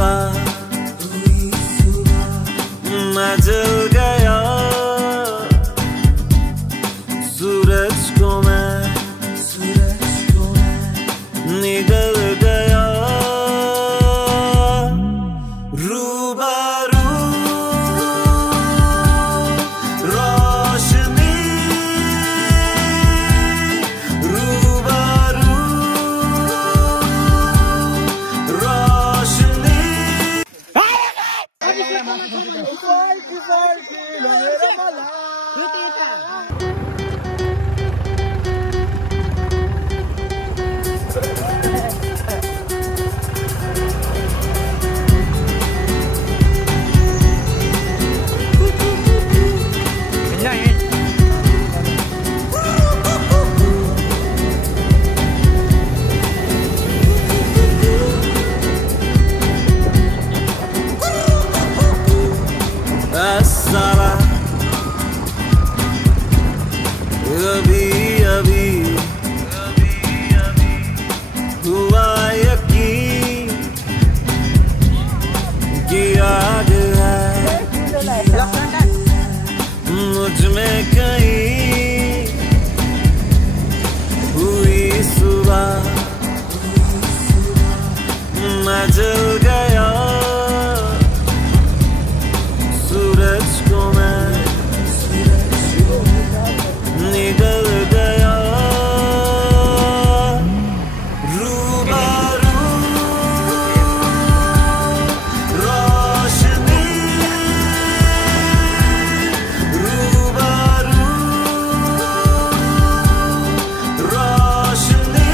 सुबह मैं जल गया, सूरज को मैं निगल गया। रूबरू रोशनी, रूबरू रोशनी। सारा अभी अभी हुआ यकीन कि आग है मुझ में कहीं। हुई सुबह मैं जल गया, सूरज को मैं निगल गया। रूबरू रोशनी, रूबरू रोशनी।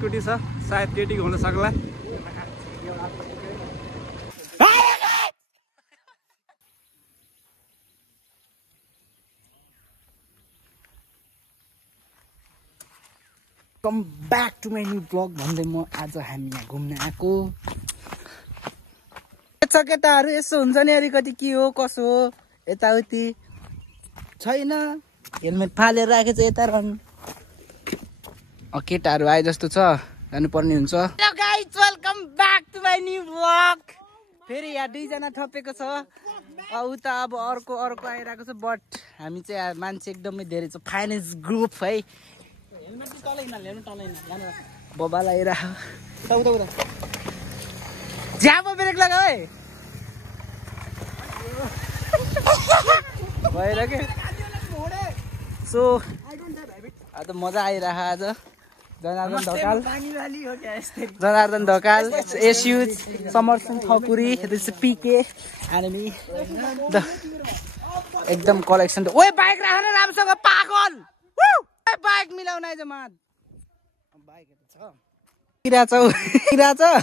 स्कुटी छ सायद केटीको हुन सक्ला come back to my new blog भन्दै म आज हामी यहाँ घुम्न आएको छ केटाहरू यसो हुन्छ नि अलिकति के हो कसो हो यताउति छैन हेलमेट फालेर राखेको छ यता रहनु केटाहरू आए जस्तो छ जानुपर्ने हुन्छ hello guys welcome back to my new blog फेरि यहाँ दुईजना थपेको छ उता अब अर्को आइरहेको छ बट हामी चाहिँ मान्छे एकदमै धेरै छ फाइनेन्स ग्रुप है बबा लगाइरह ज्यापो ब्रेक लगा है भएर के सो आज मजा आइरह आज जनार्दन ढकाल एसयुज समर्सन ठकुरी पिके एनिमी एकदम कलेक्सन ओए बाइक राख्न राम्रोसँग पागल बाइक मिलाउन आइज माद बाइक छ किरा छ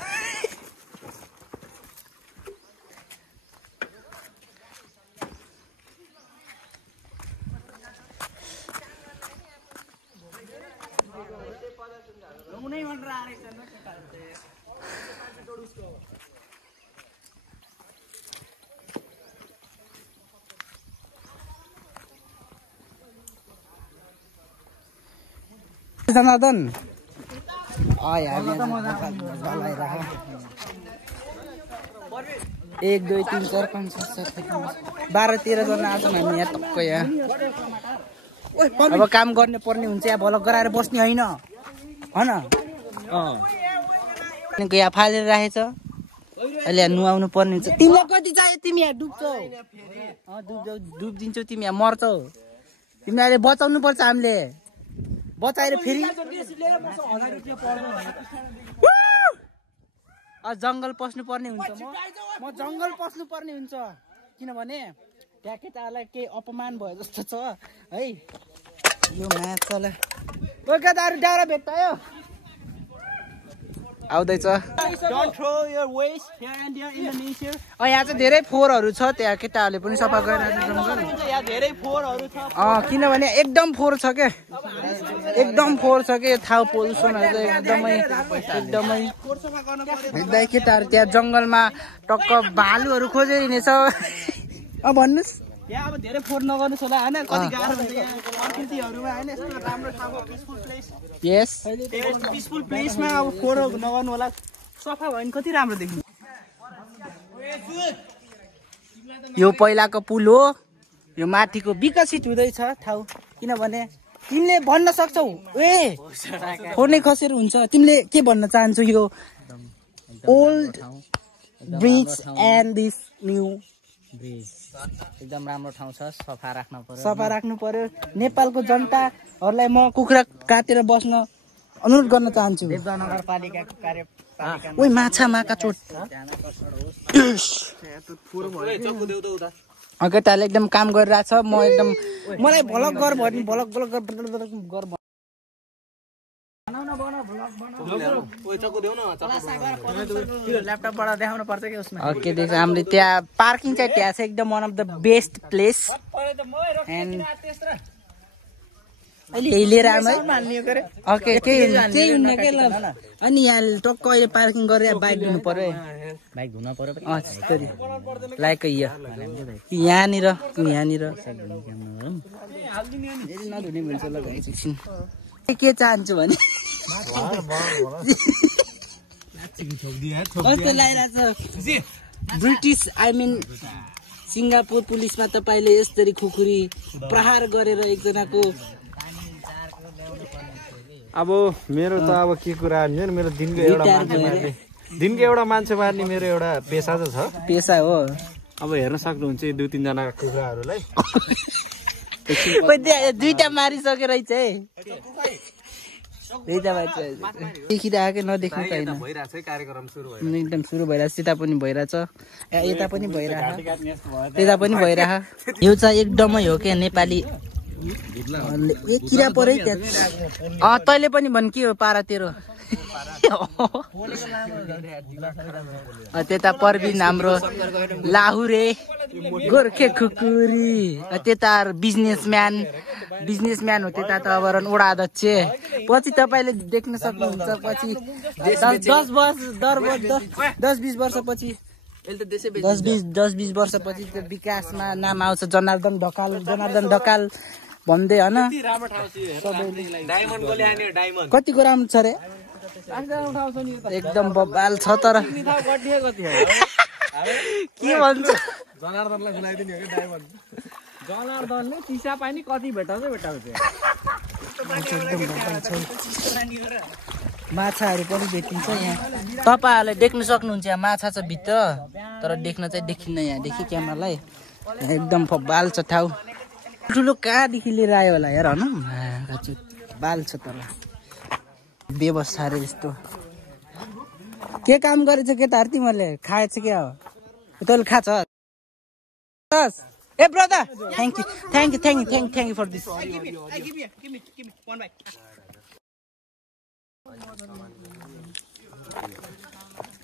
जनार्दन एक दुई 3 4 5 6 7 12 13 जना आछन् हामी यहाँ टक्क यहाँ अब काम गर्ने पर्ने हुन्छ यहाँ भलक गराएर बस्ने होइन यहाँ फालेर राखेछ अहिले यहाँ नुहाउनु पर्ने हुन्छ तिमीलाई कति चाहियो तिमी यहाँ डुब्छौ डुब्दिन्छौ तिमी यहाँ मर्छौ तिमीलाई बचाउनु पर्छ हामीले बचाएर फेरि जङ्गल पस्नु पर्ने हुन्छ म जङ्गल पस्नु पर्ने हुन्छ किनभने त्यहाँ केटाहरूलाई केही अपमान भयो जस्तो छ है यो म्याच चला ओ केटाहरू डाँडा भेट्टायो आउँदैछ यहाँ चाहिँ धेरै फोहोरहरू छ त्यहाँ केटाहरूले पनि सफा गरिरहेको किनभने एकदम फोहोर छ क्या एकदम फोहोर छ कि थाहा पोल्युसनहरू चाहिँ एकदमै केटाहरू त्यहाँ जङ्गलमा टक्क भालुहरू खोजेर हिँडेछ भन्नुहोस् यहाँ अब धेरै फोहोर नगर्नुहोस् होला होइन कति गाह्रो हुन्छ यहाँ प्रकृतिहरूमा होइन यस्तो राम्रो ठाउँको पिसफुल प्लेस यस पिसफुल प्लेसमा अब फोहोर नगर्नु होला सफा भयो भने कति राम्रो देखिन्छ यो पहिलाको पुल हो यो माथिको विकसित हुँदैछ ठाउँ किनभने तिमीले भन्न सक्छौ ए फोहोर नै खसेर हुन्छ तिमीले के भन्न चाहन्छौ यो old bridge and this new bridge एकदम राम्रो ठाउँ छ सफा राख्नु पर्यो नेपालको जनताहरूलाई म कुखुरा काटेर बस्न अनुरोध गर्न चाहन्छु नगरपालिकाको कार्यपालिका ओइ माछा चोट केटाहरूले एकदम काम गरिरहेछ म एकदम मलाई भलक गर भन्ने भलक ल्यापटपबाट देखाउनु पर्छ कि उसमा ओके देख्छ हामीले त्यहाँ पार्किङ चाहिँ त्यहाँ छ एकदम one of the best place and अहिले लिएर आमा ओके केही हुन्न के ल अनि यहाँ टक्क अहिले पार्किङ गरेर बाइक धुनु पर्यो लाइक यहाँनिर के चाहन्छु भने कस्तो लागिरहेछ ब्रिटिस आई मिन सिङ्गापुर पुलिसमा तपाईँले यसरी खुकुरी प्रहार गरेर एकजनाको अब मेरो त अब के कुरा मेरो दिनको एउटा मान्छे मार्ने मेरो एउटा पेसा त छ पेसा हो अब हेर्न सक्नुहुन्छ 2-3 जना कुखुराहरूलाई दुईटा मारिसकेर चाहिँ देखिरहेको नदेख्नु छैन एकदम सुरु भइरहेछ त्यता पनि भइरहेछ यता पनि भइरहेछ त्यता पनि भइरहेछ यो चाहिँ एकदमै हो क्या नेपाली ए किरा परे त्यहाँ तैँले पनि भन् के हो पारा तेरो त्यता परबिन हाम्रो लाहुरे गोर्खे खुकुरी त्यता बिजनेसम्यान हो त्यता त अब वडा अध्यक्ष पछि तपाईँले देख्न सक्नुहुन्छ पछि 10-20 वर्षपछि 10-20 वर्षपछि त्यो विकासमा नाम आउँछ जनार्दन ढकाल भन्दै होइन कतिको राम्रो छ रे एकदम बबाल छ तर के भन्छ जनार्दनलाई खुलाइदिने हो कि डायमन्ड जनार्दनले चिसा पानी कति भेटाउँछ माछाहरू पनि भेटिन्छ यहाँ तपाईँहरूले देख्न सक्नुहुन्छ यहाँ माछा छ भित्र तर देख्न चाहिँ देखिन्न यहाँदेखि क्यामेरालाई एकदम बबाल छ ठाउँ ठुलो कहाँदेखि लिएर आयो होला हेर होइन बाल छ तर व्यवस्था रे यस्तो के काम गरेछ केटाहरू तिमीहरूले खाएछ क्या हो तैँले खाछ ए brother thank you for this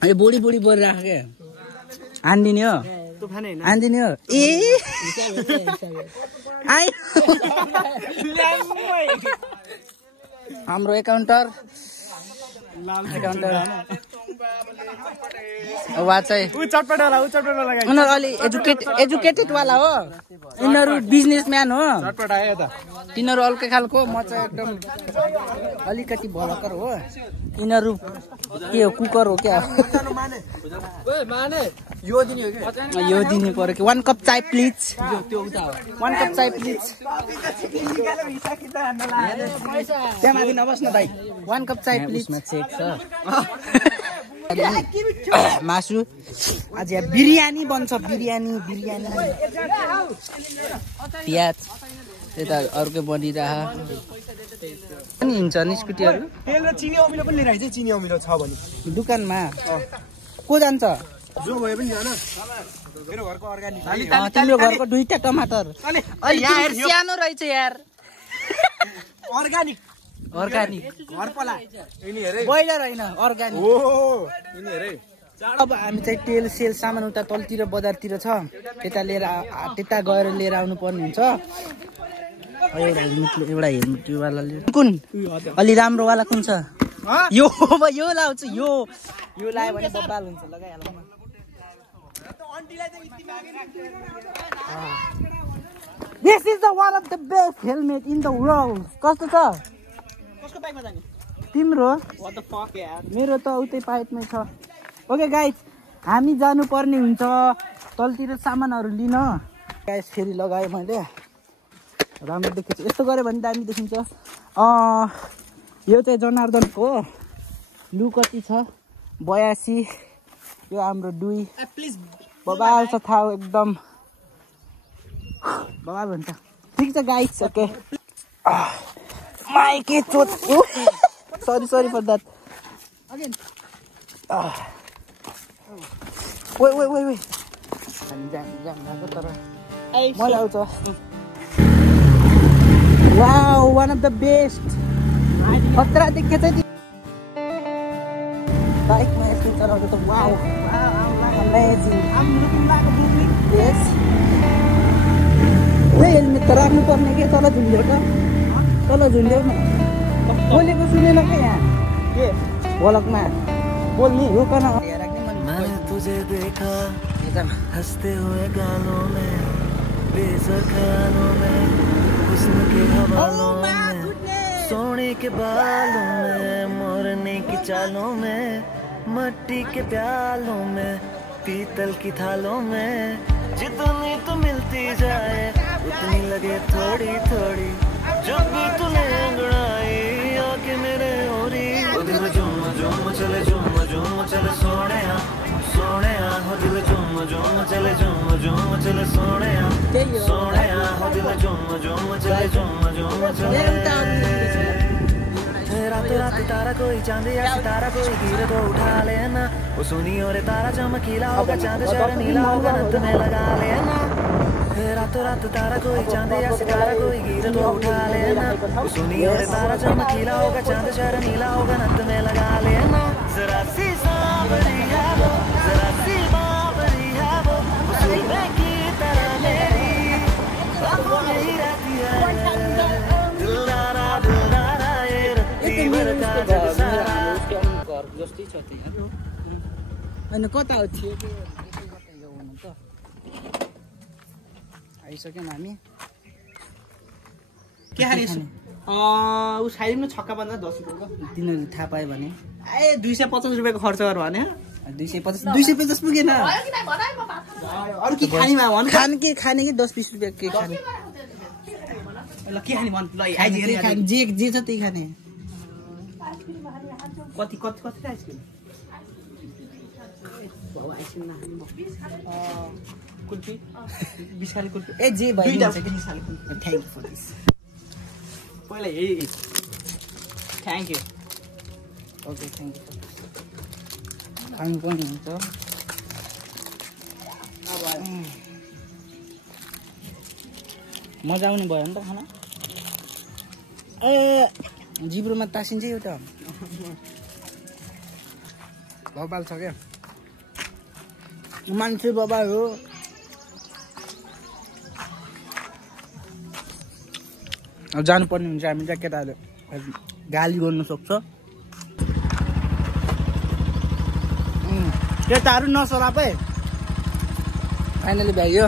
ए बुढी बोलिराख क्या आन्दिने हो ए हाम्रो एकाउन्टर वा चाहिँ उनीहरू अलि एजुकेटेड वाला हो यिनीहरू बिजनेसम्यान हो तिनीहरू अर्कै खालको म चाहिँ एकदम अलिकति भलकर हो यिनीहरू के हो कुकर हो क्या यो दिनु पर्यो कि 1 कप चाय प्लिज 1 कप चाय प्लिज त्यहाँ माथि नबस्न भाइ 1 कप चाय प्लिज मासु आज यहाँ बिरयानी बन्छ बिरयानी प्याज यता अर्कै बनिरह पनि हिँड्छ नि स्कुटीहरू तेल र चिनी अमिलो पनि लिएर आइज चिनी अमिलो छ भने दोकानमा को जान्छ जो भए पनि जान मेरो घरको अर्गानिक तिम्रो घरको 2टा टमाटर सानो रहेछ यार अर्गानिक घरपला ब्रोइलर होइन अर्गानिक अब हामी चाहिँ तेल सेल सामान उता तलतिर बजारतिर छ त्यता गएर लिएर आउनु पर्ने हुन्छ एउटा हेल्मेट वाला कुन अलि राम्रो वाला कुन छ यो लाउँछु यो लायो भने बब्बाल हुन्छ लगाइहालौँ न This is the one of the best helmet in the world. कस्तो छ कसको बाइकमा जाने तिम्रो What the fuck यार मेरो त उतै पाइपमै छ ओके गाइज हामी जानु पर्ने हुन्छ तलतिर सामानहरू लिन गाइज फेरि लगाएँ मैले राम्रो देखेको छु यस्तो गऱ्यो भने दामी देखिन्छ यो चाहिँ जनार्दनको हो लु कति छ 82 यो हाम्रो 2 प्लिज बबाल छ थाहा एकदम बबाल हुन्छ ठिक छ गाइज ओके माइ के चोट सरी फर द्याट अगेन ओइ हामी जाएको तर मजा आउँछ wow one of the best खतरा देख्छ चाहिँ बाइकमा यस्तो चलाउँदा त वाउ अमेजिङ यस हेलमेट त राख्नु पर्ने के तल झुन्ड्यो न बोलेको सुनेन क्या यहाँ के भलकमा बोल्ने हो कन मैंने तुझे देखा हंसते हुए गालों में बेसर ख्यालों में हुस्न के हवालों में सोने के बालों में मोरने की चालों में मट्टी के प्यालों में पीतल की थालों में जितनी तो मिलती जाए उतनी लगे थोड़ी थोड़ी जब भी तूने अंगड़ाई आके मेरे ओरी वो दिल झूम चले सोने हो दिल झूम चले सोने हो दिल झूम चले रात तारा कोई चांद या सितारा कोई गिर तो उठा लेना वो सुनी और तारा चमकीला होगा चांद शहर नीला होगा नथ में लगा लेना रातों रात तारा कोई चांद या सितारा कोई गिर तो उठा लेना सुनी और तारा चमकीला होगा चांद शर्मीला होगा नत में लगा लेना जरा सी सांवरी है वो जरा सी बावरी है वो सुरमे की तरह मेरी आंखों में ही रहती है दिलदारा ये रत्ती भर का जग सारा जस्तै छ त्यहाँ अनि कता हो थियो त आइसक्यौँ हामी के खाने उस खाइदिनु छक्का बन्दा 10 रुपियाँको तिनीहरूले थाहा पायो भने ए 250 रुपियाँको खर्च गर भने 250 पुगेन अरू के खानेमा भन खाने कि 10-20 रुपियाँ के खाने ल के खाने भन ल जे छ त्यही खाने कति आइसक्रिम बाबु आइसक्रिम नखाने कुल्फी 20 खाले कुल्फी ए जे भयो थ्याङ्क यू फर दिस पहिला यही thank you okay thank you खानु पनि हुन्छ मजा आउने भयो नि त खाना ए जिब्रोमा तासिन्छ एउटा बबाल छ क्या मान्छे बबाल हो अब जानुपर्ने हुन्छ हामी चाहिँ केटाहरूले गाली गर्नु सक्छ केटाहरू नसराप है फाइनली भ्याइयो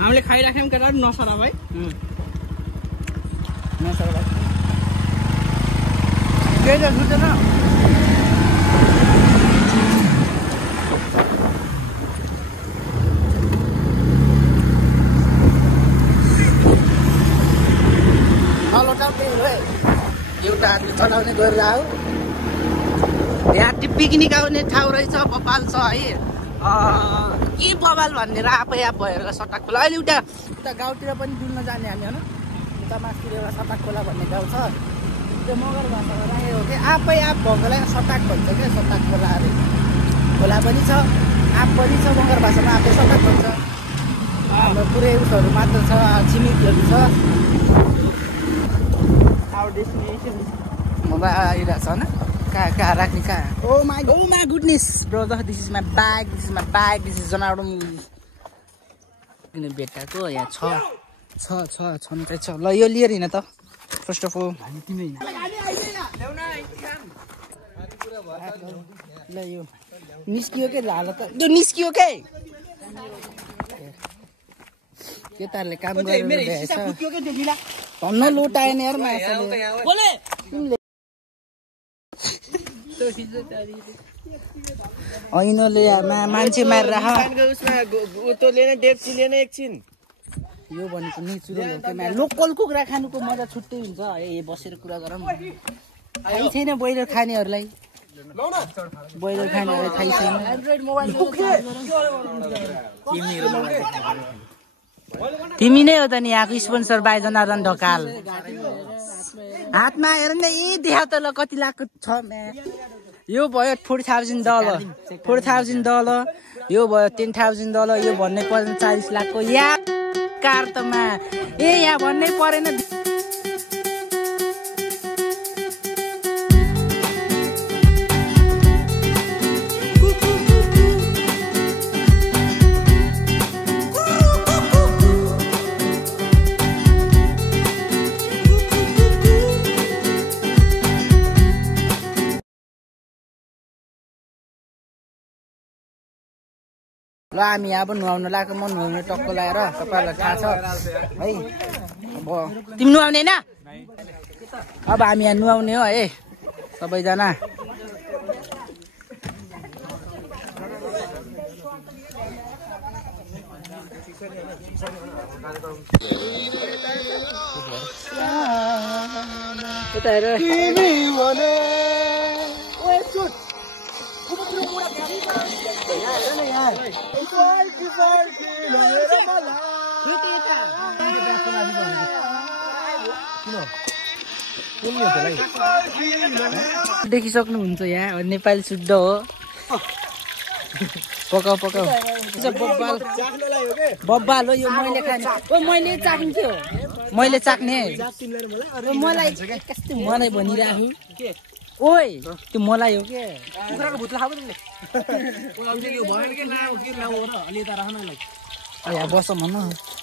हामीले खाइराख्यौँ केटाहरू नसरा भाइ नसराप केही त छुटेन एउटा हातले चलाउने गरेर आऊ यहाँ पिकनिक आउने ठाउँ रहेछ बबाल छ है के बबाल भनेर आफै आफ भएर सटाक खोला अहिले उता गाउँतिर पनि डुल्न जाने हामी होइन उता मासतिर एउटा सटाक खोला भन्ने गाउँ छ त्यो मगर भाषामा राखेको हो कि आफै आफ भएकोलाई सटाक भन्छ क्या सटाक खोला अरे खोला पनि छ आफ पनि छ मगर भाषामा आफै सटाक भन्छ हाम्रो पुरै उसहरू मात्र छ छिमेकीहरू छ मोबाइल आइरहेको छ होइन कहाँ राख्ने कहाँ oh my goodness brother this is my bag this is जनाउडो किन भेटाएको यहाँ छनु चाहिँ छ ल यो लिएर हिँड त फर्स्ट अफ अल तिमी ल यो निस्कियो के हाल त यो निस्कियो के केटाहरूले काम गरेर भन्न लोट आएन यार ऐनोले मान्छे मारेर एकछिन यो भनेको नेचुरल हो क्या लोकल कुखुरा खानुको मजा छुट्टै हुन्छ है बसेर कुरा गरौँ थाहै छैन ब्रोइलर खानेहरूलाई थाहै छैन तिमी नै हो त नि यहाँको स्पोन्सर बाई जनार्दन ढकाल हातमा हेर न यही देखा त ल कति लाखको छ यो भयो $4,000 यो भयो $10,000 यो भन्ने पर्ने 40 लाखको या कार त ए यहाँ भन्नै परेन ल हामी अब नुहाउन लाग्यो म नुहाउने टक्क लगाएर तपाईँहरूलाई थाहा छ है अब तिमी नुहाउने होइन अब हामी यहाँ नुहाउने हो है सबैजना यता हेर देखिसक्नुहुन्छ यहाँ नेपाली शुद्ध हो पकाऊ पकाऊ बब्बाल हो यो मैले खाने ओ मैले चाख्न्थ्यो मैले चाख्ने मलाई कस्तो मलाई भनिराखु ओइ त्यो मलाई हो के कुखुराको भुत्ला खाऊ तिमीले यो भएन के नाम के नाम हो र अलि त राख्नलाई या बस मन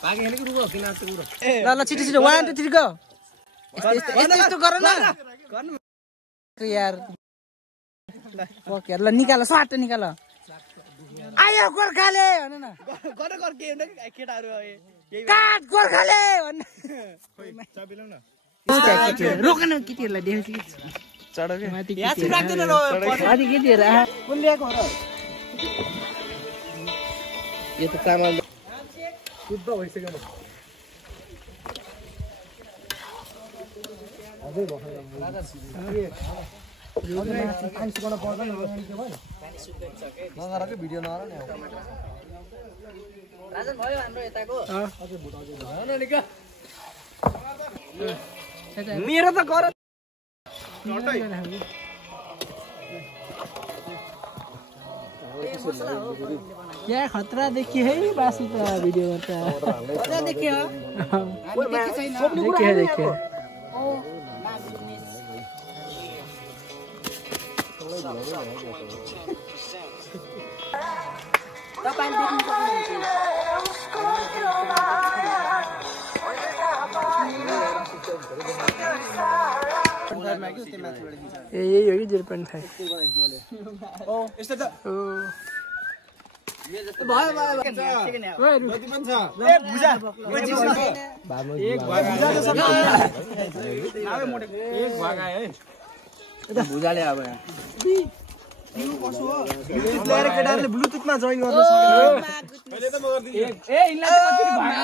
भागे हेले के रुको किन आछ गुरो ल ल छिटो छिटो 1 2 3 गो यस्तो गर न यार ओके ल निकाल साट निकाल आयो गोर्खाले भन न गर के केटाहरु काट गोर्खाले भन चाबिलाउ न रोक्न केटीहरुलाई देखेछ कि चढो के माथि यास राख्दैन र माथि केटीहरु कुन ल्याएको हो र यो त चामल शुद्ध भइसक्यो म अझै भर्खर राजा यो पानी सुकाउन पर्दैन के भयो नगरको भिडियो नगर नि राजन भयो हाम्रो यताको अझै भुट अझै भएन नि के मेरो त गर क्या खतरा देखिए है बासी त भिडियो त खतरा देखिए हो देखिए तपाईले देख्नु सक्नुहुन्छ यही हो कि 0.5 ओ यस्तो त भयो रोटी पनि छ ए भुजा एक भागा आवे मोटे एक भागा है भुजाले अब ल्याएर केटाहरुले ब्लुटुथमा जोइन गर्न सक्दैन मैले त म गर्दिन्छु ए इनलाई त कति भागा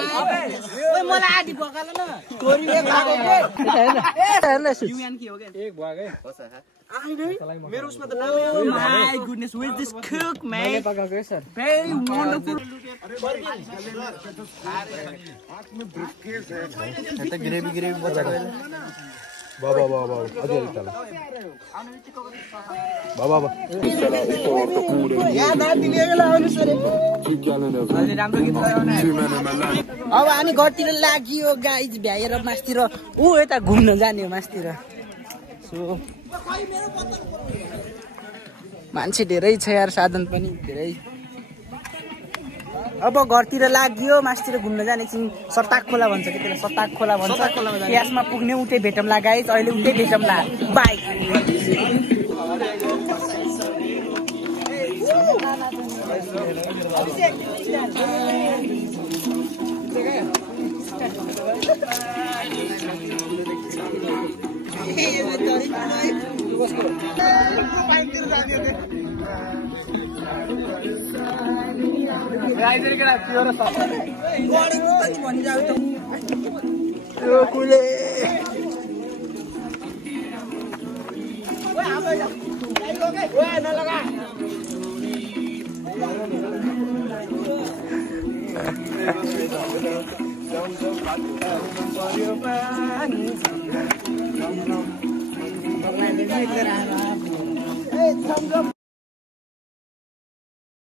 ओइ मलाई आदि भगाल न कोरीले भागे के हेर्न सु युएन के हो के एक भागे मेरो उसमा त नामै हो my goodness with this cook man मैले पकाएको सर भेरी वन्डरफुल आफ्नो ब्रिफकेस है त ग्रेभी बजाको बाबा अझै तल बाबा या दाती लिएर आउनु सरे अलि राम्रो गीत गाउने अब हामी घरतिर लाग्यो गाइज भ्याएर मास्तिर उ यता घुम्न जाने हो मास्तिर सो मान्छे धेरै छ यार साधन पनि धेरै अब घरतिर लाग्यो मास्तिर घुम्न जाने एकछिन सताक खोला भन्छ कि त्यसलाई सताक खोला भन्छ प्यासमा पुग्ने उतै भेटौँला गाइज अहिले उतै भेटौँला बाई